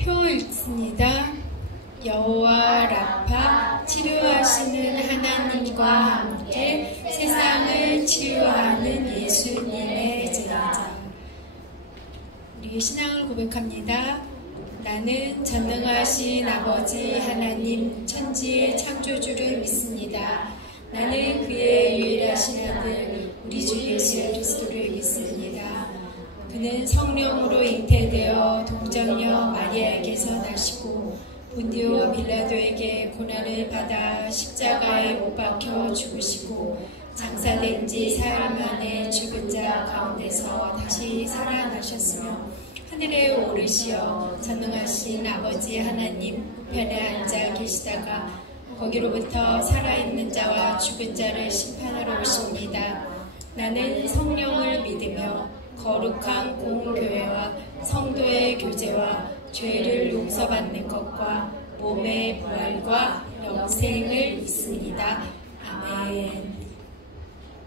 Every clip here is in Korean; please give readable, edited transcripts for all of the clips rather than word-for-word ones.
표 읽습니다. 여호와 라파 치료하시는 하나님과 함께 세상을 치유하는 예수님의 제자. 우리 신앙을 고백합니다. 나는 전능하신 아버지 하나님 천지의 창조주를 믿습니다. 나는 그의 유일하신 아들 우리 주 예수 그리스도를 믿습니다. 그는 성령으로 잉태되어 동정녀 마리아에게서 나시고 본디오 빌라도에게 고난을 받아 십자가에 못 박혀 죽으시고 장사된 지 사흘 만에 죽은 자 가운데서 다시 살아나셨으며 하늘에 오르시어 전능하신 아버지 하나님 우편에 앉아 계시다가 거기로부터 살아있는 자와 죽은 자를 심판하러 오십니다. 나는 성령을 믿으며 거룩한 공교회와 성도의 교제와 죄를 용서받는 것과 몸의 부활과 영생을 믿습니다. 아멘.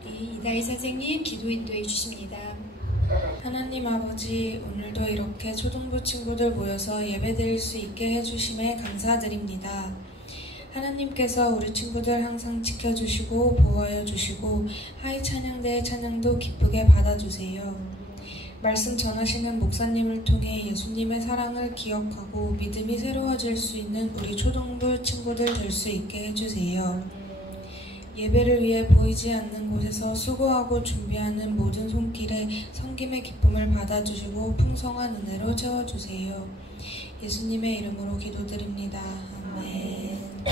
이다희 선생님 기도 인도해 주십니다. 하나님 아버지, 오늘도 이렇게 초등부 친구들 모여서 예배드릴 수 있게 해주심에 감사드립니다. 하나님께서 우리 친구들 항상 지켜주시고 보호하여 주시고 하이 찬양대의 찬양도 기쁘게 받아주세요. 말씀 전하시는 목사님을 통해 예수님의 사랑을 기억하고 믿음이 새로워질 수 있는 우리 초등부 친구들 될 수 있게 해주세요. 예배를 위해 보이지 않는 곳에서 수고하고 준비하는 모든 손길에 섬김의 기쁨을 받아주시고 풍성한 은혜로 채워주세요. 예수님의 이름으로 기도드립니다. 아멘.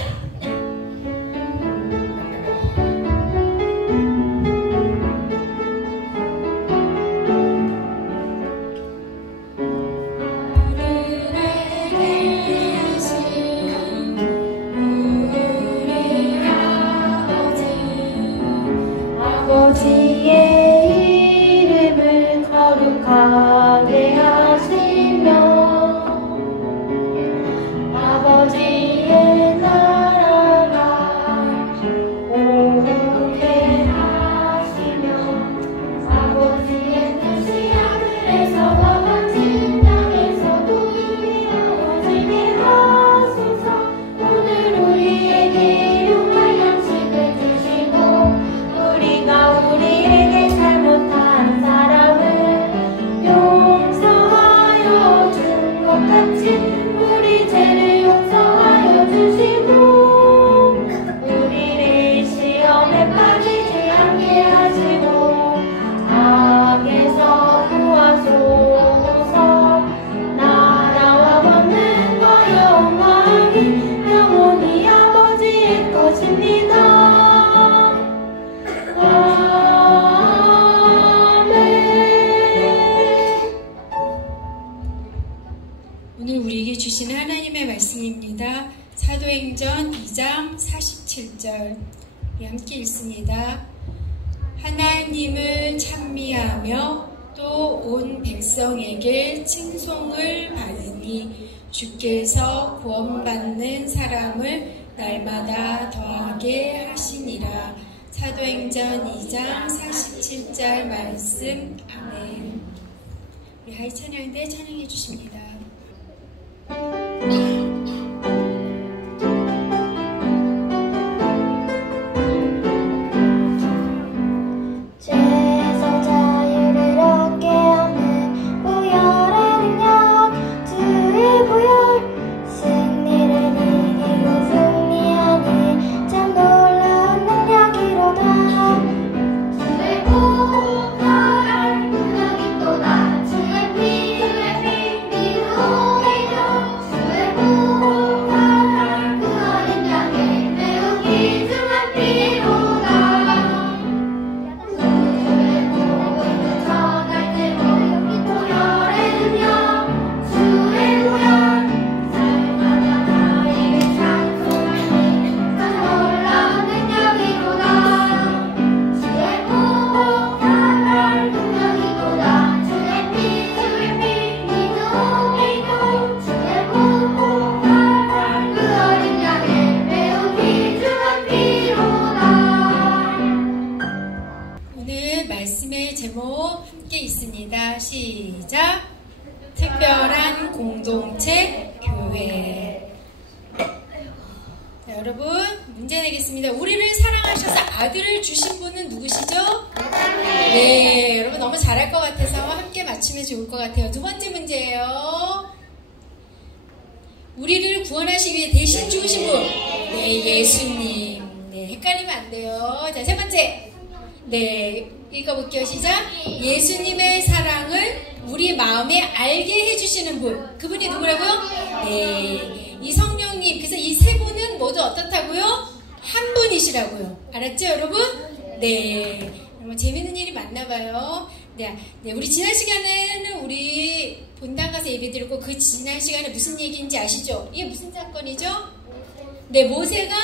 오늘 우리에게 주시는 하나님의 말씀입니다. 사도행전 2장 47절 함께 읽습니다. 하나님을 찬미하며 또 온 백성에게 칭송을 받으니 주께서 구원받는 사람을 날마다 더하게 하시니라. 사도행전 2장 47절 말씀. 아멘. 우리 하이 찬양대 찬양해 주십니다. 주의 피 여러분 문제 내겠습니다. 우리를 사랑하셔서 아들을 주신 분은 누구시죠? 네, 여러분 너무 잘할 것 같아서 함께 맞추면 좋을 것 같아요. 두 번째 문제예요. 우리를 구원하시기 위해 대신 죽으신 분. 네, 예수님. 네, 헷갈리면 안 돼요. 자, 세 번째. 네, 읽어볼게요. 시작. 예수님의 사랑을 우리 마음에 알게 해주시는 분. 그분이 누구라고요? 네, 이 성령님. 그래서 이 세 분은 모두 어떻다고요? 한 분이시라고요. 알았죠, 여러분? 네. 여러분 재밌는 일이 많나봐요. 네, 우리 지난 시간에는 우리 본당 가서 예배 드렸고, 그 지난 시간에 무슨 얘기인지 아시죠? 이게 무슨 사건이죠? 네, 모세가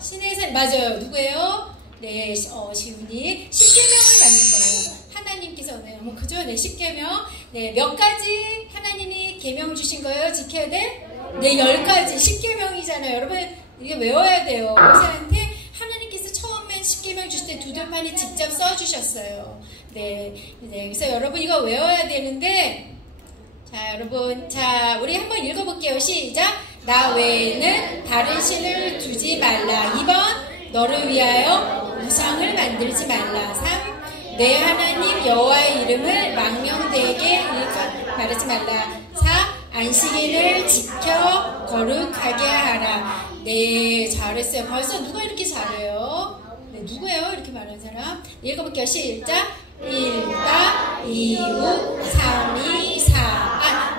시내에서, 맞아요. 누구예요? 네, 시훈이 10계명을 받는 거예요. 하나님께서 오늘, 그죠? 네, 10계명. 네, 몇 가지 하나님이 계명 주신 거예요? 지켜야 돼? 네, 10가지. 10계명이잖아요. 여러분, 이게 외워야 돼요. 모세한테 하나님께서 처음엔 10계명 주실 때 두들판이 직접 써주셨어요. 네, 그래서 여러분 이거 외워야 되는데, 자, 여러분, 자, 우리 한번 읽어볼게요. 시작. 나 외에는 다른 신을 두지 말라. 2번, 너를 위하여 우상을 만들지 말라. 3, 내 하나님 여호와의 이름을 망령되게 바르지 말라. 4, 안식일을 지켜 거룩하게 하라. 네, 잘했어요. 벌써 누가 이렇게 잘해요? 네, 누구예요? 이렇게 말하는 사람? 읽어볼게요. 시작. 1다, 2우, 3이, 4.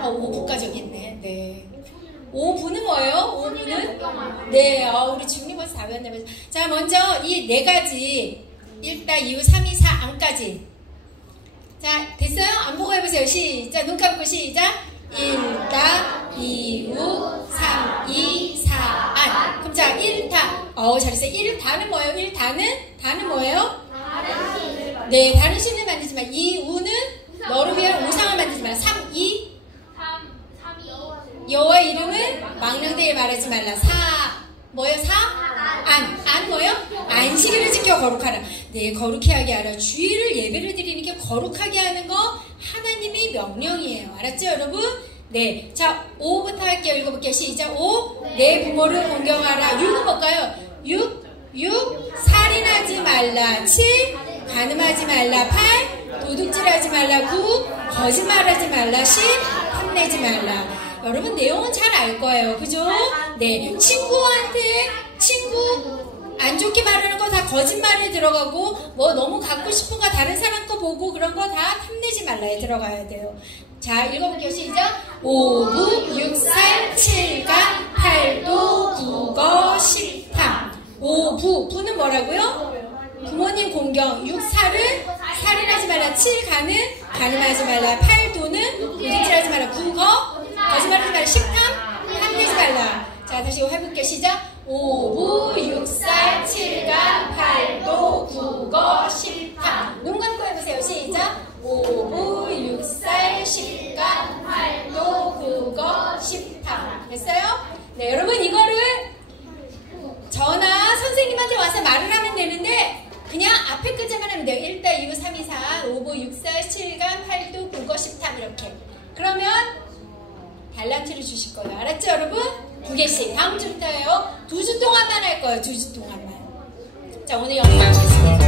5부까지 여기 있네. 네. 5부는 뭐예요? 5부는? 네, 우리 주님 벌써 다 배웠네요. 자, 먼저 이 네 가지. 1다, 2우, 3이, 4, 안까지. 자, 됐어요? 안 보고 해보세요. 시작. 눈 감고 시작. 1다, 2우, 3, 2, 4, 안. 그럼 자, 1다. 잘했어요. 1다는 뭐예요? 1다는? 다는 뭐예요? 네, 다른 신을 만들지 마. 2우는 너를 위한 우상을 만들지 마. 3, 2. 여호와 이름을 망령되게 말하지 말라. 4. 뭐요? 4? 안 뭐요? 안식일을 지켜 거룩하라. 네, 거룩히 하게 하라. 주일을 예배를 드리는 게 거룩하게 하는 거 하나님의 명령이에요. 알았죠, 여러분? 네, 자, 5부터 할게요. 읽어볼게요. 시작. 5. 내 부모를 공경하라. 6은 뭘까요? 6. 살인하지 말라. 7. 간음하지 말라. 8. 도둑질하지 말라. 9. 거짓말하지 말라. 10. 탐내지 말라. 여러분 내용은 잘 알 거예요. 그죠? 네, 친구한테 안 좋게 말하는 거 다 거짓말에 들어가고, 뭐 너무 갖고 싶은 거 다른 사람 거 보고 그런 거 다 탐내지 말라에 들어가야 돼요. 자, 읽어볼게요. 시작. 5부, 6살, 7간, 8도, 9거, 10탐. 5부, 부는 뭐라고요? 부모님 공경. 6살은 살인하지 말라. 7간은 간음하지 말라. 8도는 도둑질하지 말라. 9거 거짓말하지 말라. 10탐 탐내지 말라. 자, 다시 해볼게요. 시작. 5부, 6살, 7간, 8도, 9거, 10탐. 눈 감고 해보세요. 시작. 5부, 6살, 10간, 8도, 9거, 10탐. 됐어요? 네, 여러분 이거를 저나 선생님한테 와서 말을 하면 되는데, 그냥 앞에 글자만 하면 돼요. 1다, 2우, 3, 2, 4, 5부, 6살, 7간, 8도, 9거, 10탐 이렇게. 그러면 달란트를 주실 거예요. 알았죠, 여러분? 2개씩. 다음 주부터요. 2주 동안만 할 거예요. 2주 동안만. 자, 오늘 여기 마치겠습니다.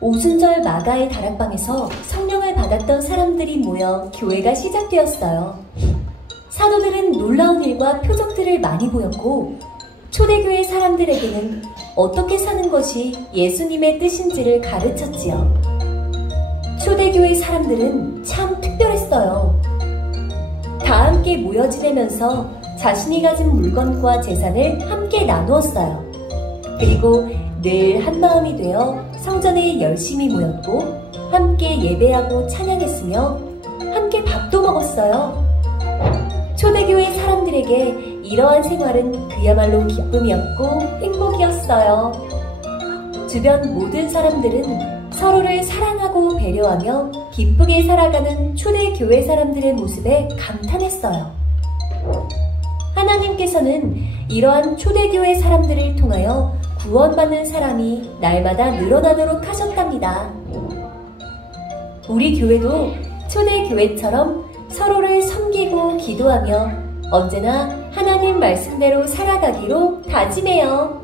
오순절 마가의 다락방에서 성령을 받았던 사람들이 모여 교회가 시작되었어요. 사도들은 놀라운 일과 표적들을 많이 보였고, 초대교회 사람들에게는 어떻게 사는 것이 예수님의 뜻인지를 가르쳤지요. 초대교회 사람들은 참 특별했어요. 다 함께 모여 지내면서 자신이 가진 물건과 재산을 함께 나누었어요. 그리고 늘 한마음이 되어 성전에 열심히 모였고, 함께 예배하고 찬양했으며 함께 밥도 먹었어요. 초대교회 사람들에게 이러한 생활은 그야말로 기쁨이었고 행복이었어요. 주변 모든 사람들은 서로를 사랑하고 배려하며 기쁘게 살아가는 초대교회 사람들의 모습에 감탄했어요. 하나님께서는 이러한 초대교회 사람들을 통하여 구원받는 사람이 날마다 늘어나도록 하셨답니다. 우리 교회도 초대교회처럼 서로를 섬기고 기도하며 언제나 하나님 말씀대로 살아가기로 다짐해요.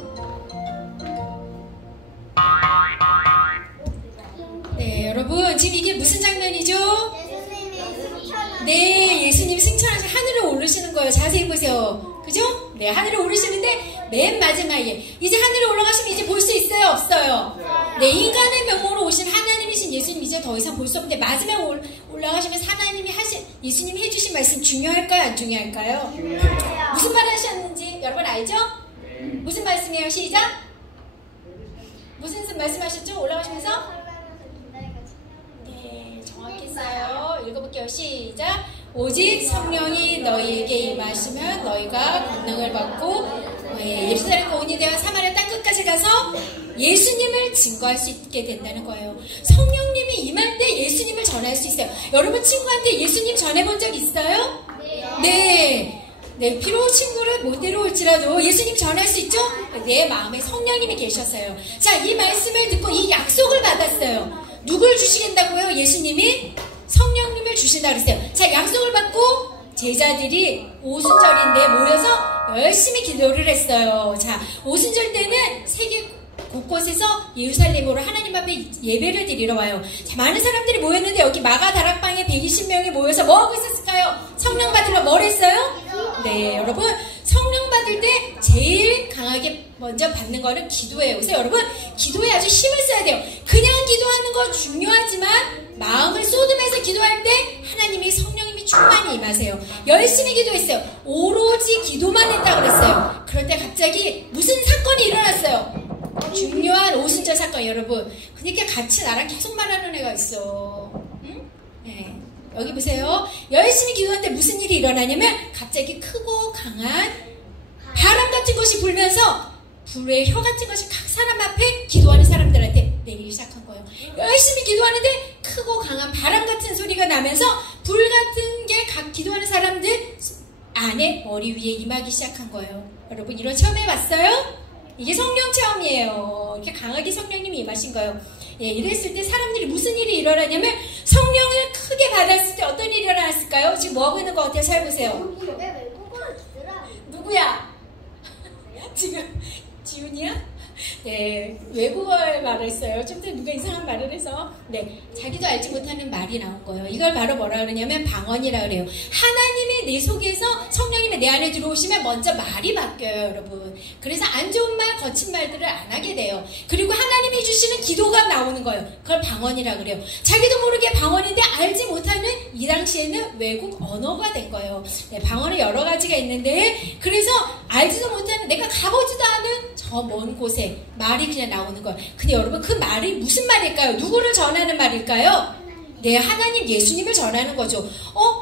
네, 여러분 지금 이게 무슨 장면이죠? 네, 예수님 승천하셔 하늘에 오르시는 거예요. 자세히 보세요. 그죠? 네, 하늘에 오르시는데 맨 마지막에 이제 하늘에 올라가시면 이제 볼 수 있어요? 없어요? 네, 인간의 면모로 오신 하나님이신 예수님 이제 더 이상 볼 수 없는데 마지막에 올라가시면서 예수님이 해주신 말씀 중요할까요? 안 중요할까요? 무슨 말 하셨는지 여러분 알죠? 무슨 말씀이에요? 시작! 무슨 말씀하셨죠? 올라가시면서? 네, 정확히 했어요. 읽어볼게요. 시작! 오직 성령이 너희에게 임하시면 너희가 권능을 받고 예루살렘과 온 유대와 사마리아 땅 끝까지 가서 예수님을 증거할 수 있게 된다는 거예요. 성령님이 임할 때 예수님을 전할 수 있어요. 여러분 친구한테 예수님 전해본 적 있어요? 네. 네, 비록 친구를 못 데려올지라도 예수님 전할 수 있죠? 내 마음에 성령님이 계셨어요. 자, 이 말씀을 듣고 이 약속을 받았어요. 누굴 주시겠다고요? 예수님이? 성령님을 주신다 그랬어요. 자, 약속을 받고 제자들이 오순절인데 모여서 열심히 기도를 했어요. 자, 오순절 때는 세계 곳곳에서 예루살렘으로 하나님 앞에 예배를 드리러 와요. 자, 많은 사람들이 모였는데 여기 마가 다락방에 120명이 모여서 뭐 하고 있었을까요? 성령 받으러 뭘 했어요? 네, 여러분 성령 받을 때 제일 강하게 먼저 받는 거는 기도예요. 그래서 여러분 기도에 아주 힘을 써야 돼요. 그냥 기도하는 거 중요하지만 마음을 쏟으면서 기도할 때 하나님이 성령님이 충만히 임하세요. 열심히 기도했어요. 오로지 기도만 했다고 그랬어요. 그럴 때 갑자기 무슨 사건이 일어났어요. 중요한 오순절 사건 여러분. 그러니까 같이 나랑 계속 말하는 애가 있어. 응? 네. 여기 보세요. 열심히 기도할 때 무슨 일이 일어나냐면 갑자기 크고 강한 바람 같은 것이 불면서 불의 혀 같은 것이 각 사람 앞에 기도하는 사람들한테 내리기 시작한 거예요. 열심히 기도하는데 크고 강한 바람 같은 소리가 나면서 불 같은 게 각 기도하는 사람들 안에 머리 위에 임하기 시작한 거예요. 여러분 이런 체험 해봤어요? 이게 성령 체험이에요. 이렇게 강하게 성령님이 임하신 거예요. 예, 이랬을 때 사람들이 무슨 일이 일어나냐면 성령을 크게 받았을 때 어떤 일이 일어났을까요? 지금 뭐하고 있는 것 같아요? 잘 보세요. 누구야? 지금 지훈이야? 네, 외국어를 말했어요. 좀 전에 누가 이상한 말을 해서 네, 자기도 알지 못하는 말이 나온 거예요. 이걸 바로 뭐라 그러냐면 방언이라 그래요. 하나님의 내 속에서 성령님의 내 안에 들어오시면 먼저 말이 바뀌어요, 여러분. 그래서 안 좋은 말, 거친 말들을 안 하게 돼요. 그리고 하나님이 주시는 기도가 나오는 거예요. 그걸 방언이라 그래요. 자기도 모르게 방언인데 알지 못하는 이 당시에는 외국 언어가 된 거예요. 네, 방언은 여러 가지가 있는데 그래서 알지도 못하는 내가 가보지도 않은 저 먼 곳에 말이 그냥 나오는 거예요. 근데 여러분 그 말이 무슨 말일까요? 누구를 전하는 말일까요? 네, 하나님 예수님을 전하는 거죠.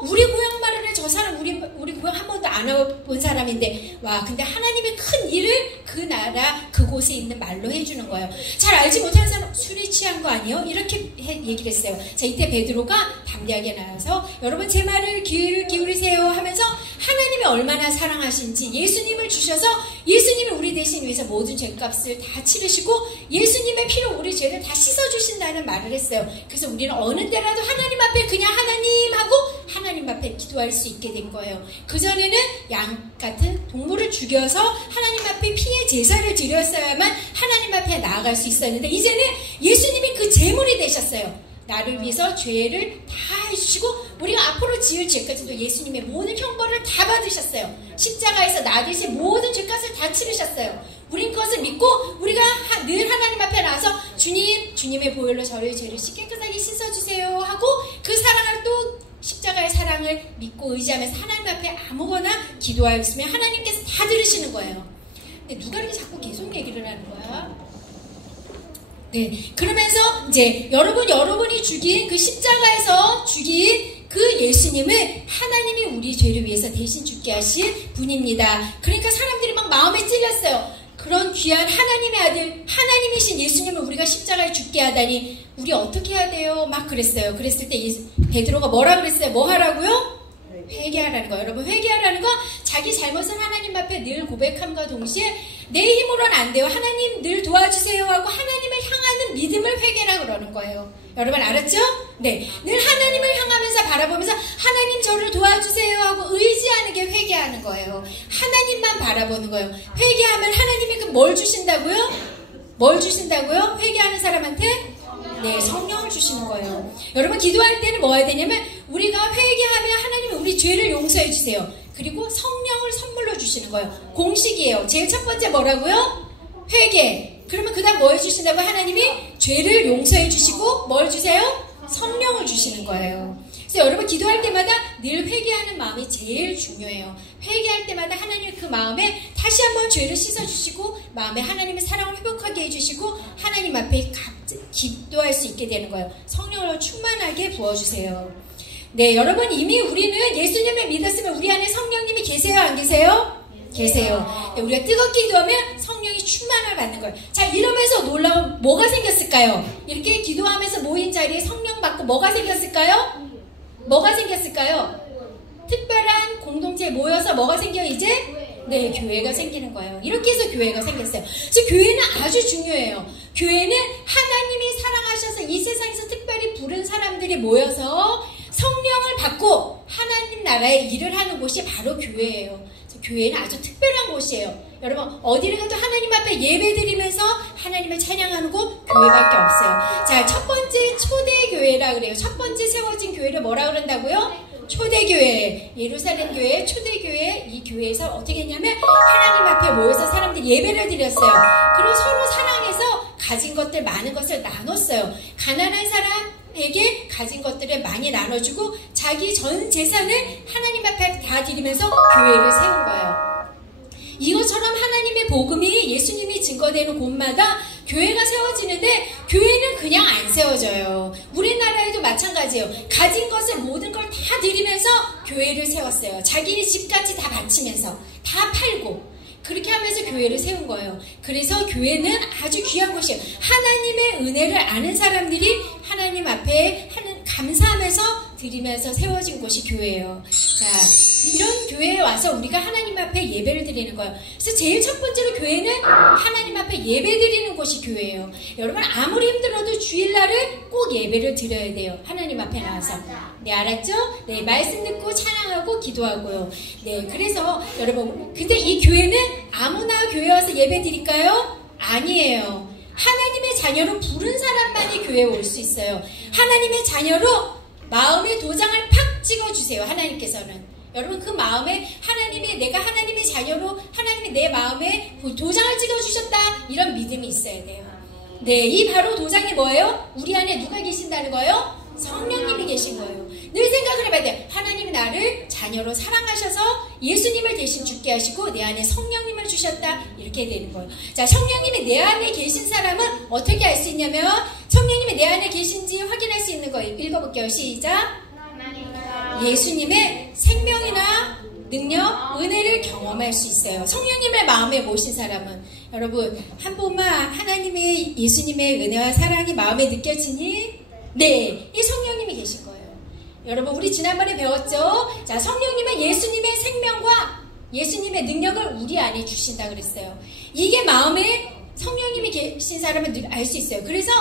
우리 고향 말을 해. 저 사람 우리 고향 한 번도 안 와본 사람인데 와, 근데 하나님의 큰 일을 그 나라 그곳에 있는 말로 해주는 거예요. 잘 알지 못하는 사람 술이 취한 거 아니에요? 이렇게 얘기를 했어요. 자, 이때 베드로가 담대하게 나와서 여러분 제 말을 귀를 기울이세요 하면서 하나님이 얼마나 사랑하신지 예수님을 주셔서 예수님이 우리 대신 위해서 모든 죄값을 다 치르시고 예수님의 피로 우리 죄를 다 씻어주신다는 말을 했어요. 그래서 우리는 어느 때라도 하나님 앞에 그냥 하나님 하고 하나님 앞에 기도할 수 있게 된 거예요. 그전에는 양 같은 동물을 죽여서 하나님 앞에 피의 제사를 드렸어야만 하나님 앞에 나아갈 수 있었는데 이제는 예수님이 그 제물이 되셨어요. 나를 위해서 죄를 다 해주시고 우리가 앞으로 지을 죄까지도 예수님의 모든 형벌을 다 받으셨어요. 십자가에서 나 대신 모든 죄값을 다 치르셨어요. 우린 그것을 믿고 우리가 늘 하나님 앞에 나와서 주님의 보혈로 저의 죄를 깨끗하게 씻어주세요 하고 그 사랑을 또 십자가의 사랑을 믿고 의지하면서 하나님 앞에 아무거나 기도하였으면 하나님께서 다 들으시는 거예요. 근데 누가 이렇게 자꾸 계속 얘기를 하는 거야? 네, 그러면서 이제 여러분이 죽인 그 십자가에서 죽인 그 예수님은 하나님이 우리 죄를 위해서 대신 죽게 하신 분입니다. 그러니까 사람들이 막 마음에 찔렸어요. 그런 귀한 하나님의 아들, 하나님이신 예수님을 우리가 십자가에 죽게 하다니 우리 어떻게 해야 돼요? 막 그랬어요. 그랬을 때 베드로가 뭐라 그랬어요? 뭐 하라고요? 회개하라는 거. 여러분 회개하라는 거 자기 잘못을 하나님 앞에 늘 고백함과 동시에 내 힘으로는 안 돼요. 하나님 늘 도와주세요 하고 하나님을 향하는 믿음을 믿음을 회개라 그러는 거예요. 여러분 알았죠? 네, 늘 하나님을 향하면서 바라보면서 하나님 저를 도와주세요 하고 의지하는 게 회개하는 거예요. 하나님만 바라보는 거예요. 회개하면 하나님이 뭘 주신다고요? 뭘 주신다고요? 회개하는 사람한테? 네, 성령을 주시는 거예요. 여러분 기도할 때는 뭐 해야 되냐면 우리가 회개하면 하나님이 우리 죄를 용서해 주세요. 그리고 성령을 선물로 주시는 거예요. 공식이에요. 제일 첫 번째 뭐라고요? 회개. 그러면 그 다음 뭐 해주신다고? 하나님이 죄를 용서해 주시고 뭘 주세요? 성령을 주시는 거예요. 그래서 여러분 기도할 때마다 늘 회개하는 마음이 제일 중요해요. 회개할 때마다 하나님 그 마음에 다시 한번 죄를 씻어주시고 마음에 하나님의 사랑을 회복하게 해주시고 하나님 앞에 기도할 수 있게 되는 거예요. 성령으로 충만하게 부어주세요. 네, 여러분 이미 우리는 예수님을 믿었으면 우리 안에 성령님이 계세요? 안 계세요? 계세요. 네, 우리가 뜨겁게 기도하면 성령이 충만을 받는 거예요. 자, 이러면서 놀라운 뭐가 생겼을까요? 이렇게 기도하면서 모인 자리에 성령 받고 뭐가 생겼을까요? 뭐가 생겼을까요? 특별한 공동체에 모여서 뭐가 생겨 이제? 네, 교회가 생기는 거예요. 이렇게 해서 교회가 생겼어요. 그래서 교회는 아주 중요해요. 교회는 하나님이 사랑하셔서 이 세상에서 특별히 부른 사람들이 모여서 성령을 받고 하나님 나라의 일을 하는 곳이 바로 교회예요. 교회는 아주 특별한 곳이에요. 여러분 어디를 가도 하나님 앞에 예배드리면서 하나님을 찬양하는 곳 교회밖에 없어요. 자, 첫 번째 초대교회라 그래요. 첫 번째 세워진 교회를 뭐라 그런다고요? 초대교회, 예루살렘 교회, 초대교회. 이 교회에서 어떻게 했냐면 하나님 앞에 모여서 사람들이 예배를 드렸어요. 그리고 서로 사랑해서 가진 것들 많은 것을 나눴어요. 가난한 사람에게 가진 것들을 많이 나눠주고 자기 전 재산을 하나님 앞에 다 드리면서 교회를 세운 거예요. 이것처럼 하나님의 복음이 예수님이 증거되는 곳마다 교회가 세워지는데 교회는 그냥 안 세워져요. 우리나라에도 마찬가지예요. 가진 것을 모든 걸 다 드리면서 교회를 세웠어요. 자기네 집까지 다 바치면서 다 팔고 그렇게 하면서 교회를 세운 거예요. 그래서 교회는 아주 귀한 곳이에요. 하나님의 은혜를 아는 사람들이 하나님 앞에 감사하면서 드리면서 세워진 곳이 교회예요. 자, 이런 교회에 와서 우리가 하나님 앞에 예배를 드리는 거예요. 그래서 제일 첫 번째로 교회는 하나님 앞에 예배 드리는 곳이 교회예요. 여러분 아무리 힘들어도 주일날을 꼭 예배를 드려야 돼요. 하나님 앞에 나와서. 네, 알았죠? 네, 말씀 듣고 찬양하고 기도하고요. 네, 그래서 여러분 근데 이 교회는 아무나 교회 와서 예배 드릴까요? 아니에요. 하나님의 자녀로 부른 사람만이 교회에 올 수 있어요. 하나님의 자녀로 마음의 도장을 팍 찍어주세요. 하나님께서는. 여러분 그 마음에 하나님이 내가 하나님의 자녀로 하나님이 내 마음에 도장을 찍어주셨다. 이런 믿음이 있어야 돼요. 네, 이 바로 도장이 뭐예요? 우리 안에 누가 계신다는 거예요? 성령님이 계신 거예요. 늘 생각을 해봐야 돼요. 하나님이 나를 자녀로 사랑하셔서 예수님을 대신 죽게 하시고 내 안에 성령님을 주셨다. 이렇게 되는 거예요. 자, 성령님이 내 안에 계신 사람은 어떻게 알 수 있냐면 성령님이 내 안에 계신지 확인할 수 있는 거예요. 읽어볼게요. 시작. 예수님의 생명이나 능력, 은혜를 경험할 수 있어요. 성령님을 마음에 모신 사람은. 여러분 한 번만 하나님의 예수님의 은혜와 사랑이 마음에 느껴지니? 네, 이 성령님이 계신 거예요. 여러분 우리 지난번에 배웠죠? 자, 성령님은 예수님의 생명과 예수님의 능력을 우리 안에 주신다 그랬어요. 이게 마음에 성령님이 계신 사람은 알 수 있어요. 그래서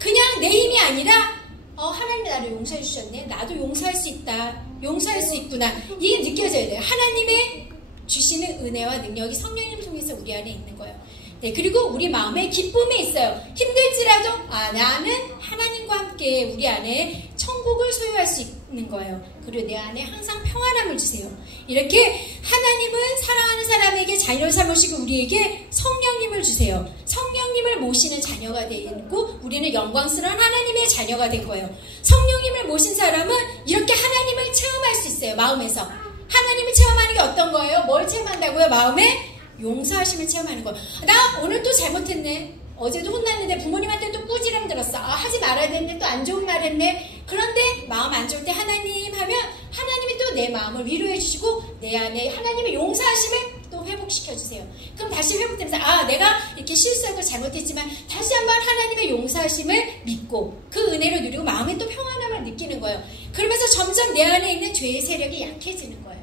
그냥 내 힘이 아니라 하나님이 나를 용서해 주셨네. 나도 용서할 수 있다. 용서할 수 있구나. 이게 느껴져야 돼요. 하나님의 주시는 은혜와 능력이 성령님을 통해서 우리 안에 있는 거예요. 네, 그리고 우리 마음에 기쁨이 있어요. 힘들지라도 나는 하나님과 함께 우리 안에 천국을 소유할 수 있는 거예요. 그리고 내 안에 항상 평안함을 주세요. 이렇게 하나님은 사랑하는 사람에게 자녀를 삼으시고 우리에게 성령님을 주세요. 성령님을 모시는 자녀가 되고 우리는 영광스러운 하나님의 자녀가 된 거예요. 성령님을 모신 사람은 이렇게 하나님을 체험할 수 있어요. 마음에서. 하나님을 체험하는 게 어떤 거예요? 뭘 체험한다고요? 마음에? 용서하심을 체험하는 거예요. 나 오늘 또 잘못했네. 어제도 혼났는데 부모님한테 또 꾸지람 들었어. 하지 말아야 되는데 또 안 좋은 말 했네. 그런데 마음 안 좋을 때 하나님 하면 하나님이 또 내 마음을 위로해 주시고 내 안에 하나님의 용서하심을 또 회복시켜 주세요. 그럼 다시 회복되면서 내가 이렇게 실수하고 잘못했지만 다시 한번 하나님의 용서하심을 믿고 그 은혜를 누리고 마음에 또 평안함을 느끼는 거예요. 그러면서 점점 내 안에 있는 죄의 세력이 약해지는 거예요.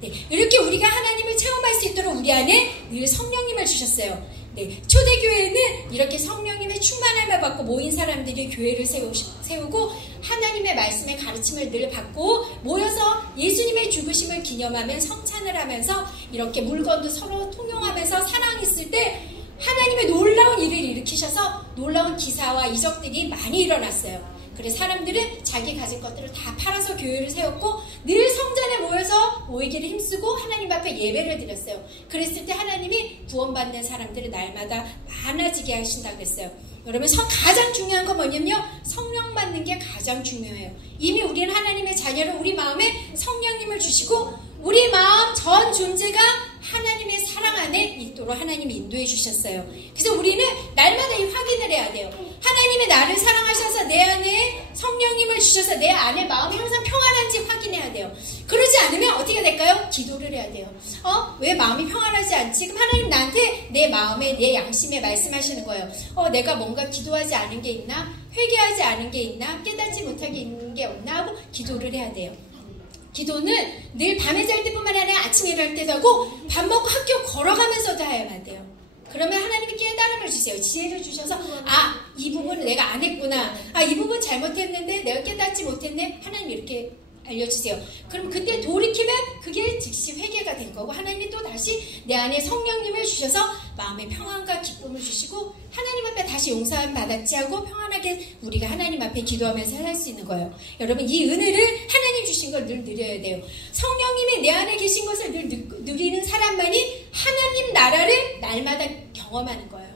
네, 이렇게 우리가 하나님을 체험할 수 있도록 우리 안에 늘 성령님을 주셨어요. 네, 초대교회는 이렇게 성령님의 충만함을 받고 모인 사람들이 교회를 세우고 하나님의 말씀의 가르침을 늘 받고 모여서 예수님의 죽으심을 기념하면 성찬을 하면서 이렇게 물건도 서로 통용하면서 사랑했을 때 하나님의 놀라운 일을 일으키셔서 놀라운 기사와 이적들이 많이 일어났어요. 그래서 사람들은 자기 가진 것들을 다 팔아서 교회를 세웠고 늘 성전에 모여서 모이기를 힘쓰고 하나님 앞에 예배를 드렸어요. 그랬을 때 하나님이 구원받는 사람들을 날마다 많아지게 하신다고 했어요. 여러분 가장 중요한 건 뭐냐면요, 성령 받는 게 가장 중요해요. 이미 우리는 하나님의 자녀를 우리 마음에 성령님을 주시고 우리 마음 전 존재가 하나님의 사랑 안에 있도록 하나님이 인도해 주셨어요. 그래서 우리는 날마다 이 확인을 해야 돼요. 하나님이 나를 사랑하셔서 내 안에 성령님을 주셔서 내 안에 마음이 항상 평안한지 확인해야 돼요. 그러지 않으면 어떻게 될까요? 기도를 해야 돼요. 왜 마음이 평안하지 않지? 그럼 하나님 나한테 내 마음에 내 양심에 말씀하시는 거예요. 내가 뭔가 기도하지 않은 게 있나? 회개하지 않은 게 있나? 깨닫지 못하게 있는 게 없나? 하고 기도를 해야 돼요. 기도는 늘 밤에 잘 때뿐만 아니라 아침에 일어날 때도 하고 밥 먹고 학교 걸어가면서도 해야만 돼요. 그러면 하나님이 깨달음을 주세요. 지혜를 주셔서 이 부분을 내가 안 했구나. 이 부분 잘못했는데 내가 깨닫지 못했네. 하나님이 이렇게 알려주세요. 그럼 그때 돌이키면 그게 즉시 회개가 된 거고 하나님이 또 다시 내 안에 성령님을 주셔서 마음의 평안과 기쁨을 주시고 하나님 앞에 다시 용서함 받았지 하고 평안하게 우리가 하나님 앞에 기도하면서 살 수 있는 거예요. 여러분 이 은혜를 하나님 주신 걸 늘 누려야 돼요. 성령님이 내 안에 계신 것을 늘 누리는 사람만이 하나님 나라를 날마다 경험하는 거예요.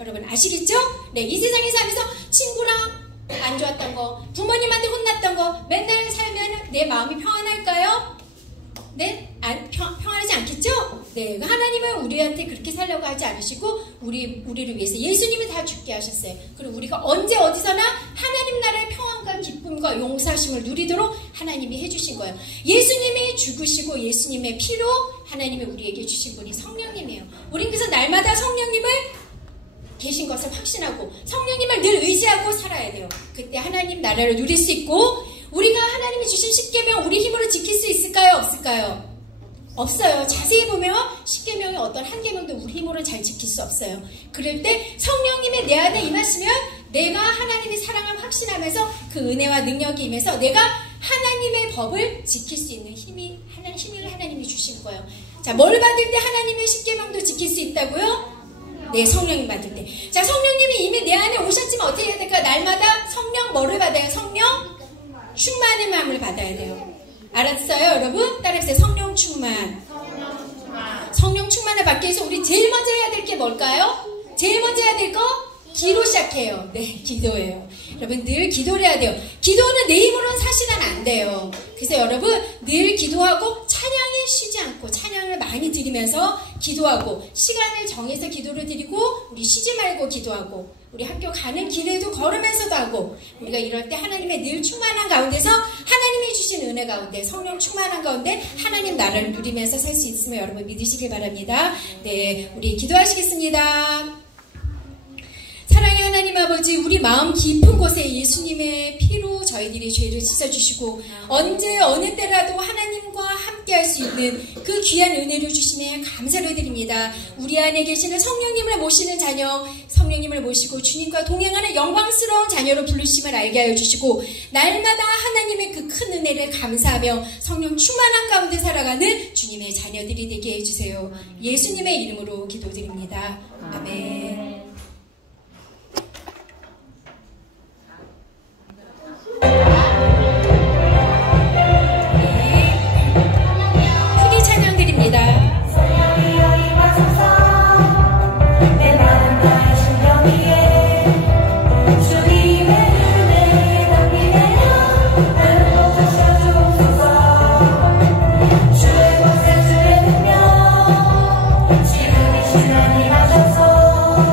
여러분 아시겠죠? 네, 이 세상에 살면서 친구랑 안 좋았던 거, 부모님한테 혼났던 거 맨날 살면 내 마음이 평안할까요? 네? 평안하지 않겠죠? 네, 하나님은 우리한테 그렇게 살려고 하지 않으시고 우리를 위해서 예수님이 다 죽게 하셨어요. 그리고 우리가 언제 어디서나 하나님 나라의 평안과 기쁨과 용서하심을 누리도록 하나님이 해주신 거예요. 예수님이 죽으시고 예수님의 피로 하나님이 우리에게 주신 분이 성령님이에요. 우린 그래서 날마다 성령님을 계신 것을 확신하고 성령님을 늘 의지하고 살아야 돼요. 그때 하나님 나라를 누릴 수 있고 우리가 하나님이 주신 십계명 우리 힘으로 지킬 수 있을까요? 없을까요? 없어요. 자세히 보면 십계명의 어떤 한 계명도 우리 힘으로 잘 지킬 수 없어요. 그럴 때 성령님이 내 안에 임하시면 내가 하나님의 사랑을 확신하면서 그 은혜와 능력이 임해서 내가 하나님의 법을 지킬 수 있는 힘을 하나님이 주신 거예요. 자, 뭘 받을 때 하나님의 십계명도 지킬 수 있다고요? 네, 성령님 받을 때. 자, 성령님이 이미 내 안에 오셨지만 어떻게 해야 될까요? 날마다 성령 뭐를 받아요? 성령 충만의 마음을 받아야 돼요. 알았어요, 여러분? 따라해보세요. 성령 충만. 성령 충만을 받기 위해서 우리 제일 먼저 해야 될 게 뭘까요? 제일 먼저 해야 될 거? 기도 시작해요. 네, 기도예요. 여러분 늘 기도를 해야 돼요. 기도는 내 힘으로는 사실은 안 돼요. 그래서 여러분 늘 기도하고 찬양에 쉬지 않고 찬양을 많이 드리면서 기도하고 시간을 정해서 기도를 드리고 우리 쉬지 말고 기도하고 우리 학교 가는 길에도 걸으면서도 하고 우리가 이럴 때 하나님의 늘 충만한 가운데서 하나님이 주신 은혜 가운데 성령 충만한 가운데 하나님 나라를 누리면서 살 수 있음을 여러분 믿으시길 바랍니다. 네, 우리 기도하시겠습니다. 사랑의 하나님 아버지, 우리 마음 깊은 곳에 예수님의 피로 저희들이 죄를 씻어주시고 언제 어느 때라도 하나님과 함께 할 수 있는 그 귀한 은혜를 주시며 감사를 드립니다. 우리 안에 계시는 성령님을 모시는 자녀, 성령님을 모시고 주님과 동행하는 영광스러운 자녀로 부르심을 알게 하여 주시고 날마다 하나님의 그 큰 은혜를 감사하며 성령 충만한 가운데 살아가는 주님의 자녀들이 되게 해주세요. 예수님의 이름으로 기도드립니다. 아멘. 지금이 시간이 맞아서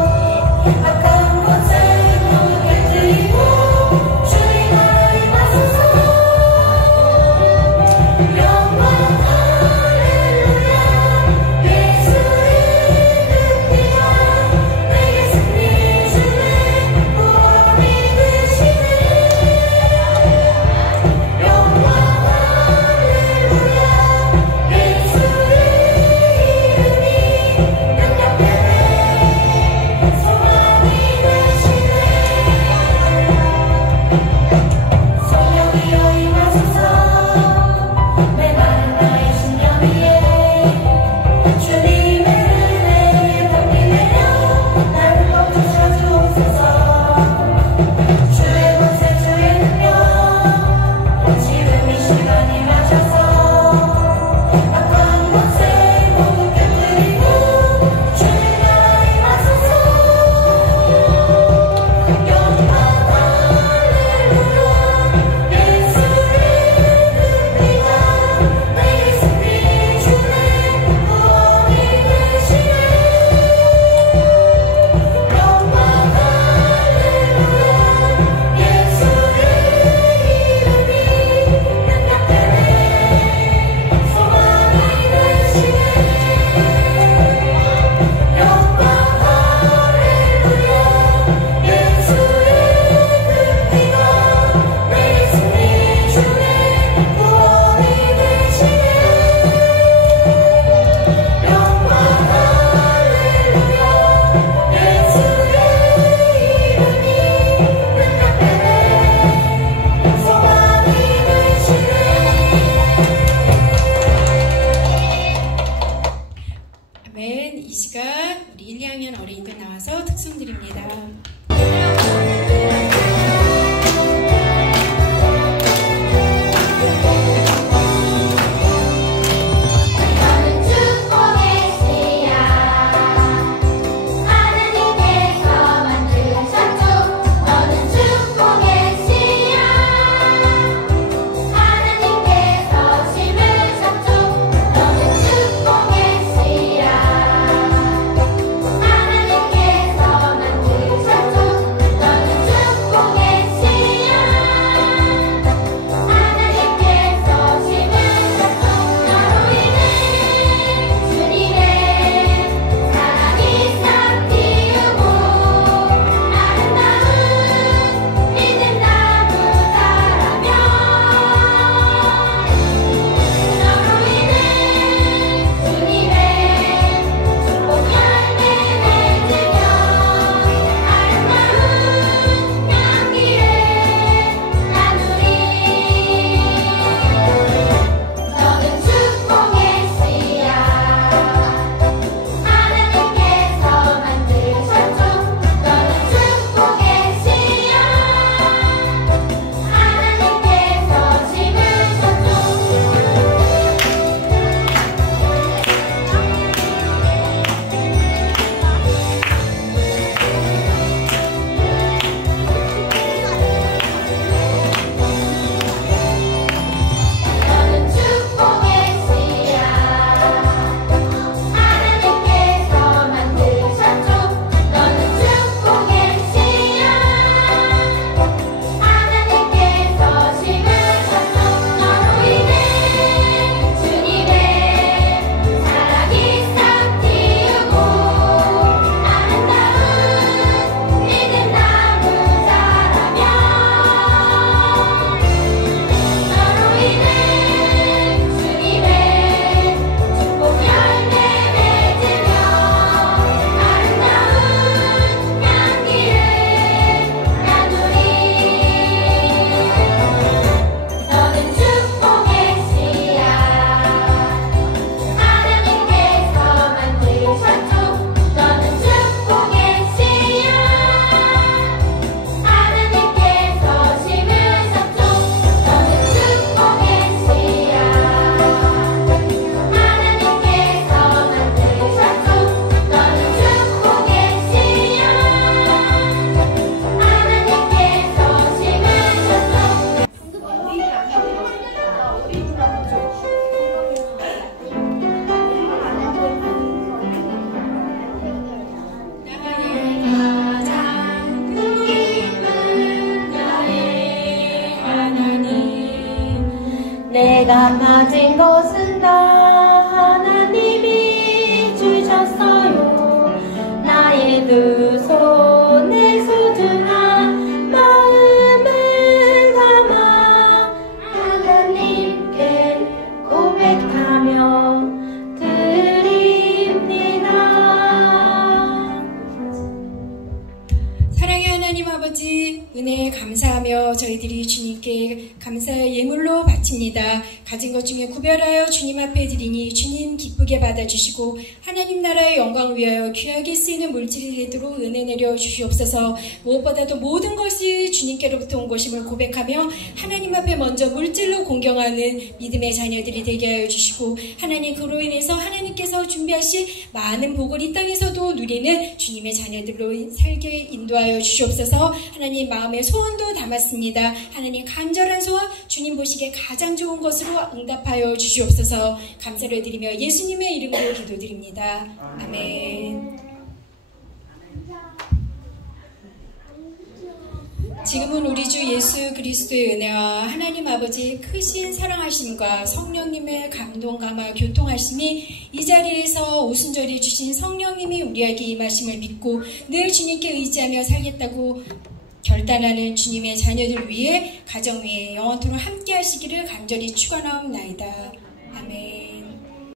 많아진 것은 다 하나님이 주셨어요. 나의 두 손에 소중한 마음을 담아 하나님께 고백하며 드립니다. 사랑의 하나님 아버지, 은혜에 감사하며 저희들이 주님께 감사의 예물로 바칩니다. 가진 것 중에 구별하여 주님 앞에 드리니 주님 기쁘게 받아주시고 하나님 나라의 영광을 위하여 귀하게 쓰이는 물질이 되도록 은혜 내려 주시옵소서. 무엇보다도 모든 것이 주님께로부터 온 것임을 고백하며 하나님 앞에 먼저 물질로 공경하는 믿음의 자녀들이 되게 하여 주시고, 하나님 그로 인해서 하나님께서 준비하신 많은 복을 이 땅에서도 누리는 주님의 자녀들로 살게 인도하여 주시옵소서. 하나님 마음의 소원도 담았습니다. 하나님 간절한 소원, 주님 보시기에 가장 좋은 것으로 응답하여 주시옵소서. 감사를 드리며 예수님의 이름으로 기도드립니다. 아멘. 지금은 우리 주 예수 그리스도의 은혜와 하나님 아버지의 크신 사랑하심과 성령님의 감동 감화 교통하심이 이 자리에서 오순절에 주신 성령님이 우리에게 임하심을 믿고 늘 주님께 의지하며 살겠다고 결단하는 주님의 자녀들 위해 가정 위에 영원토록 함께 하시기를 간절히 축원하옵나이다. 아멘.